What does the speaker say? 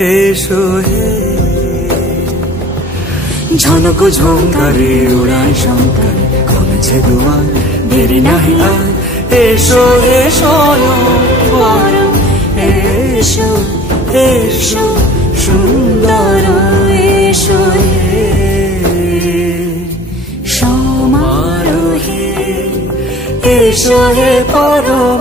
এসো হে ঝনক ঝঙ্কারে উড়ায় শঙ্কারে কমেছে দুয়ার দেরি নাহি আর এসো হে স্বয়ং এসো এসো সুন্দর এসো হে সমারোহে এসো হে পরম